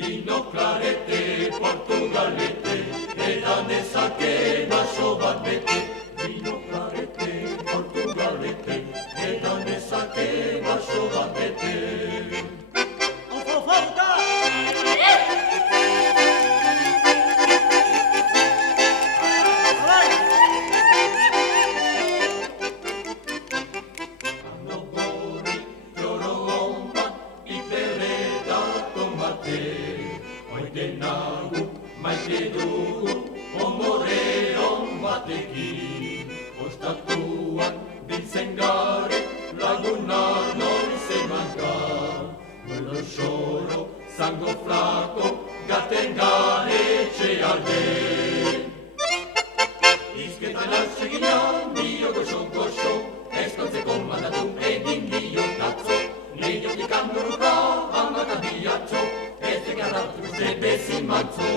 Vino clarete, Portugalete, edan ezake baso bat bete. Vino clarete, Portugalete, edan ezake baso bat bete. Oitenagu, maite dugu, omore on batekin. Ostatuan biltzen gare, laguna noiz emanka. Duelo xoro, zango flako, gaten gare etxe alde. Izketan alseginan, dio goxo, eskontzeko mandatu egin dio tatzo. Nehiotik andoruka, hamaka biatxo, ez egarratu ze bezimantzo.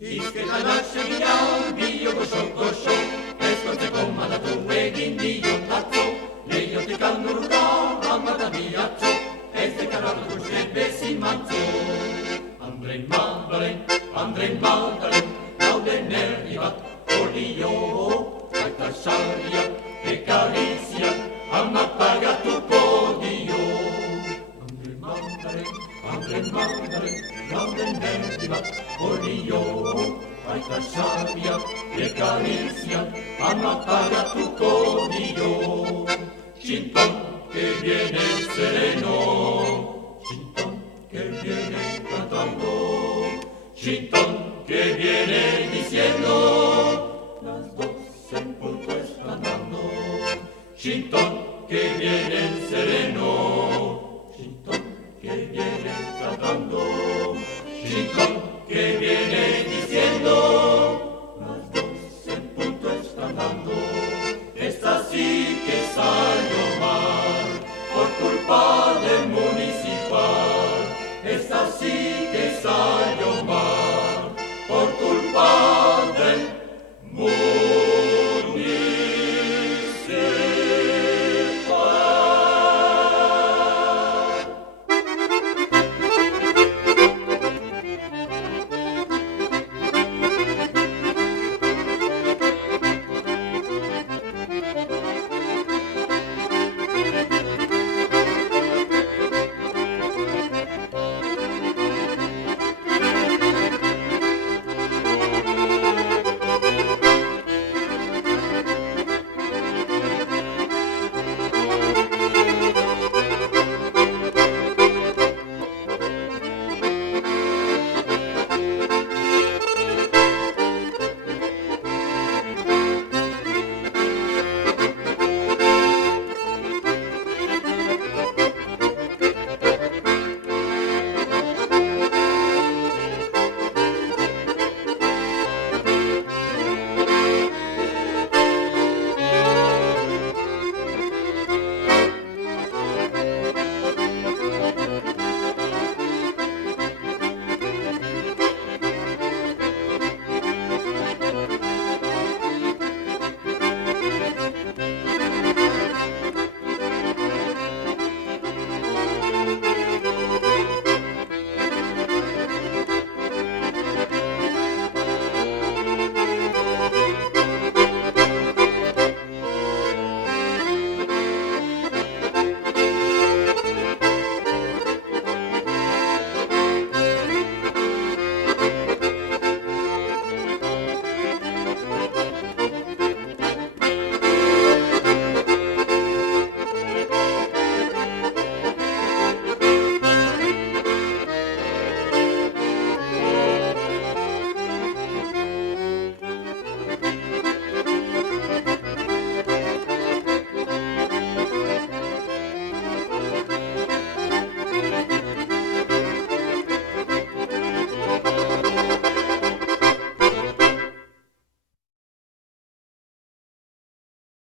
Izketan alseginan, dio goxo, eskontzeko mandatu egin dio tatzo. Nehiotik andoruka, hamaka biatxo, ez egarratu ze bezimantzo. Andrein Magdalen, gauden erdi bat, olio, aita sariak, ekariziak, amak pagatuko dio. Andrein Magdalen, gauden erdi bat, olio, aita sariak, ekariziak, amak pagatuko dio. Chintón, que viene sereno, Chintón, que viene cantando, Chintón, que viene diciendo, las 12 en punto están dando. Chintón, que viene sereno, Chintón, que viene cantando, Chintón, que viene